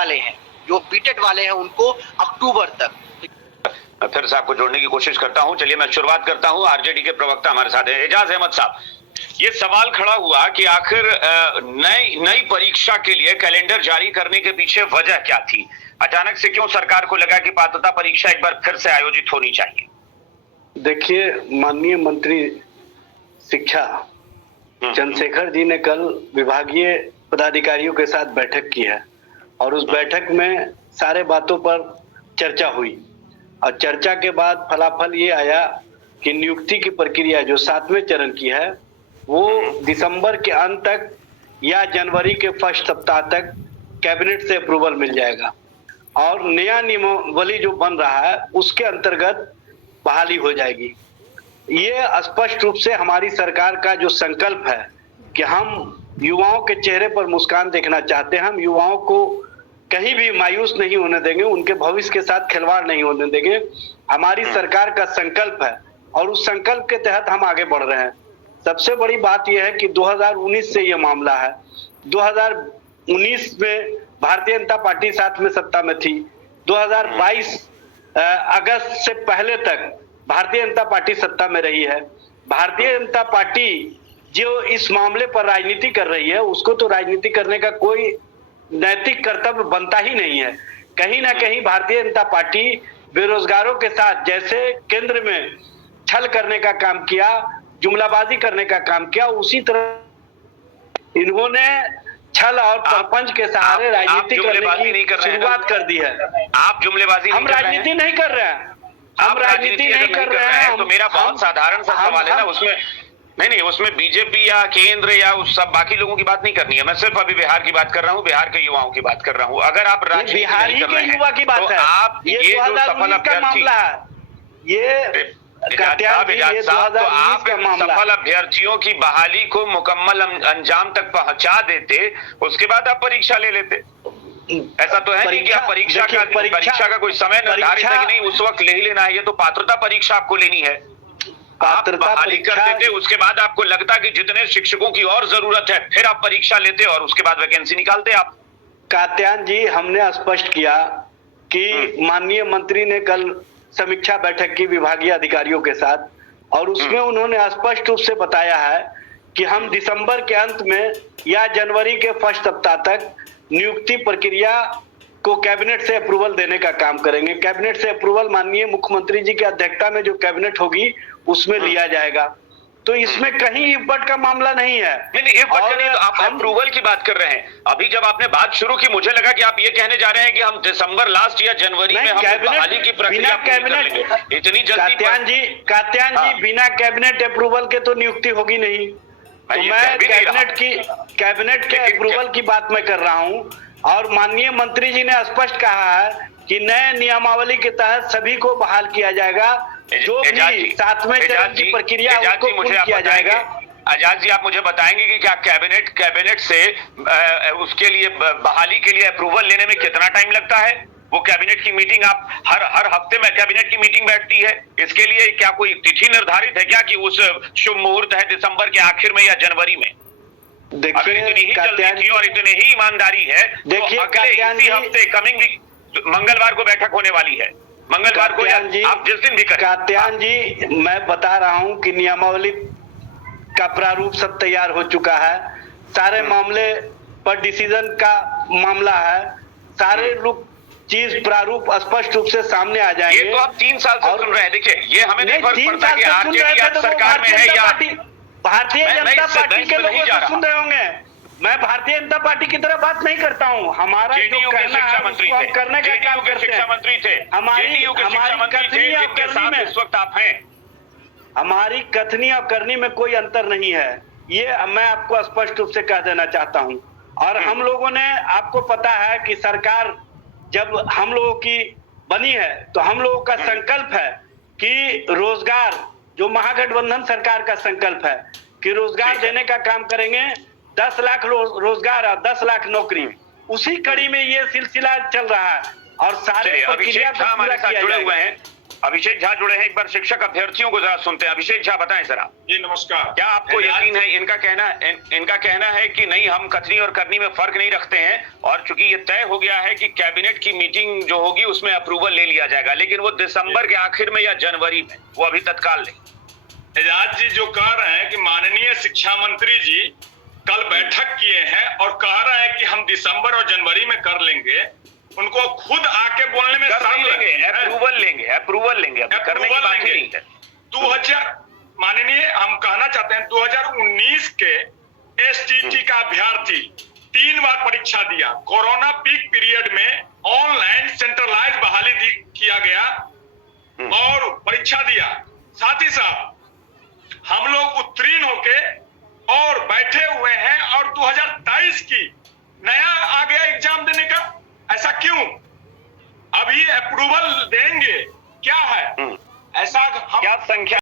वाले हैं, जो बीटेड वाले हैं, उनको अक्टूबर तक। फिर से आपको जोड़ने की कोशिश करता हूं। चलिए मैं शुरुआत करता हूं। आरजेडी के प्रवक्ता हमारे साथ हैं, एजाज अहमद साहब। ये सवाल खड़ा हुआ कि आखिर नई परीक्षा के लिए कैलेंडर जारी करने के पीछे वजह क्या थी? अचानक से क्यों सरकार को लगा कि पात्रता परीक्षा एक बार फिर से आयोजित होनी चाहिए? देखिए, माननीय मंत्री शिक्षा चंद्रशेखर जी ने कल विभागीय पदाधिकारियों के साथ बैठक की है और उस बैठक में सारे बातों पर चर्चा हुई और चर्चा के बाद फलाफल ये आया कि नियुक्ति की प्रक्रिया जो 7वें चरण की है वो दिसंबर के अंत तक या जनवरी के फर्स्ट सप्ताह तक कैबिनेट से अप्रूवल मिल जाएगा और नया नियमावली जो बन रहा है उसके अंतर्गत बहाली हो जाएगी। ये स्पष्ट रूप से हमारी सरकार का जो संकल्प है कि हम युवाओं के चेहरे पर मुस्कान देखना चाहते हैं, हम युवाओं को कहीं भी मायूस नहीं होने देंगे, उनके भविष्य के साथ खिलवाड़ नहीं होने देंगे। हमारी सरकार का संकल्प है और उस संकल्प के तहत हम आगे बढ़ रहे हैं। सबसे बड़ी बात यह है कि 2019 से यह मामला है। 2019 में भारतीय जनता पार्टी साथ में सत्ता में थी। 2022 अगस्त से पहले तक भारतीय जनता पार्टी सत्ता में रही है। भारतीय जनता पार्टी जो इस मामले पर राजनीति कर रही है उसको तो राजनीति करने का कोई नैतिक कर्तव्य बनता ही नहीं है। कहीं ना कहीं भारतीय जनता पार्टी बेरोजगारों के साथ जैसे केंद्र में छल करने का काम किया, जुमलाबाजी करने का काम किया, उसी तरह इन्होंने छल और प्रपंच के सहारे राजनीति करने की शुरुआत कर दी है। आप जुमलेबाजी हम राजनीति नहीं कर रहे हैं, हम राजनीति नहीं कर रहे हैं। तो मेरा बहुत साधारण सा सवाल है ना, उसमें नहीं उसमें बीजेपी या केंद्र या उस सब बाकी लोगों की बात नहीं करनी है। मैं सिर्फ अभी बिहार की बात कर रहा हूँ, बिहार के युवाओं की बात कर रहा हूँ। अगर आप बिहार ही के युवा की बात तो है, आप ये जो सफल अभ्यर्थी सफल अभ्यर्थियों की बहाली को मुकम्मल अंजाम तक पहुंचा देते, उसके बाद आप परीक्षा ले लेते। ऐसा तो है नहीं कि आप परीक्षा का कोई समय निर्धारित है कि नहीं उस वक्त ले ही लेना है। ये तो पात्रता परीक्षा आपको लेनी है। आप बहाली कर देते, उसके बाद आपको लगता कि जितने शिक्षकों की और जरूरत है फिर आप परीक्षा लेते और उसके बाद वैकेंसी निकालते आप। कात्यायन जी, हमने स्पष्ट किया कि माननीय मंत्री ने कल समीक्षा बैठक की विभागीय अधिकारियों के साथ और उसमें उन्होंने स्पष्ट रूप से बताया है कि हम दिसंबर के अंत में या जनवरी के फर्स्ट सप्ताह तक नियुक्ति प्रक्रिया को कैबिनेट से अप्रूवल देने का काम करेंगे। कैबिनेट से अप्रूवल माननीय मुख्यमंत्री जी की अध्यक्षता में जो कैबिनेट होगी उसमें लिया जाएगा। तो इसमें कहीं इब्बट का मामला नहीं है। नहीं इब्बट का नहीं, तो आप अप्रूवल की बात कर रहे हैं। अभी जब आपने बात शुरू की मुझे लगा कि आप ये कहने जा रहे हैं कि हम दिसंबर लास्ट या जनवरी में हम बहाली की प्रक्रिया कैबिनेट इतनी जल्दी। कात्यायन जी बिना कैबिनेट अप्रूवल के तो नियुक्ति होगी नहीं। तो मैं कैबिनेट के अप्रूवल की बात मैं कर रहा हूँ और माननीय मंत्री जी ने स्पष्ट कहा है कि नए नियमावली के तहत सभी को बहाल किया जाएगा। जो भी 7वें चरण की प्रक्रिया उसको पूर्ण किया जाएगा। आजाद जी, आप मुझे बताएंगे कि क्या कैबिनेट से उसके लिए बहाली के लिए अप्रूवल लेने में कितना टाइम लगता है? वो कैबिनेट की मीटिंग आप हर हफ्ते में कैबिनेट की मीटिंग बैठती है, इसके लिए क्या कोई तिथि निर्धारित है क्या कि उस शुभ मुहूर्त है दिसंबर के आखिर में या जनवरी में? देखिए, इतनी ही जल्दी थी और इतनी ही ईमानदारी है, देखिए तो अगले इसी हफ्ते कमिंग वीक मंगलवार को बैठक होने वाली है। मंगलवार को आप जिस दिन भी करें। कात्यायन जी, मैं बता रहा हूं कि नियमावली का प्रारूप सब तैयार हो चुका है। सारे मामले पर डिसीजन का मामला है। सारे चीज प्रारूप स्पष्ट रूप से सामने आ जाएंगे। ये तो आप 3 साल से सुन रहे हैं। देखिए, ये हमें नहीं फर्क पड़ता कि आरजेडी आज सरकार में है या भारतीय जनता पार्टी के लोगों से सुन रहे होंगे। मैं भारतीय जनता पार्टी की तरह बात नहीं करता हूँ। हमारा जो करना है उसको हम करने का काम करते हैं। शिक्षा मंत्री थे, हमारी कथनी और करनी में इस वक्त आप हैं। हमारी कथनी और करनी में कोई अंतर नहीं है, ये मैं आपको स्पष्ट रूप से कह देना चाहता हूँ। और हम लोगों ने, आपको पता है कि सरकार जब हम लोगों की बनी है तो हम लोगों का संकल्प है कि रोजगार, जो महागठबंधन सरकार का संकल्प है कि रोजगार देने का काम करेंगे। 10 लाख रोजगार और 10 लाख नौकरी, उसी कड़ी में ये सिलसिला चल रहा है और सारे प्रक्रिया को पूरा किया जाएगा। अभिषेक झा जुड़े हैं, एक बार शिक्षक अभ्यर्थियों को जरा सुनते हैं। अभिषेक झा बताएं सर आप। जी नमस्कार। क्या आपको यकीन है, इनका कहना है कि नहीं, हम कथनी और करनी में फर्क नहीं रखते हैं, और चूंकि ये तय हो गया है कि कैबिनेट की मीटिंग जो होगी उसमें अप्रूवल ले लिया जाएगा, लेकिन वो दिसंबर के आखिर में या जनवरी में, वो अभी तत्काल नहीं। एजाज जी जो कह रहे हैं कि माननीय शिक्षा मंत्री जी कल बैठक किए हैं और कह रहे हैं कि हम दिसंबर और जनवरी में कर लेंगे, उनको खुद आके बोलने में अप्रूवल लेंगे, अब करने की बात ही नहीं है। 2000 माननीय हम कहना चाहते हैं 2019 के एसटीटी का अभ्यर्थी 3 बार परीक्षा दिया। कोरोना पीक पीरियड में ऑनलाइन सेंट्रलाइज बहाली किया गया और परीक्षा दिया। साथ ही साथ हम लोग उत्तीर्ण होके और बैठे हुए हैं, और 2023 की नया आ गया एग्जाम देने का। ऐसा क्यों? अभी अप्रूवल देंगे क्या है ऐसा? क्या संख्या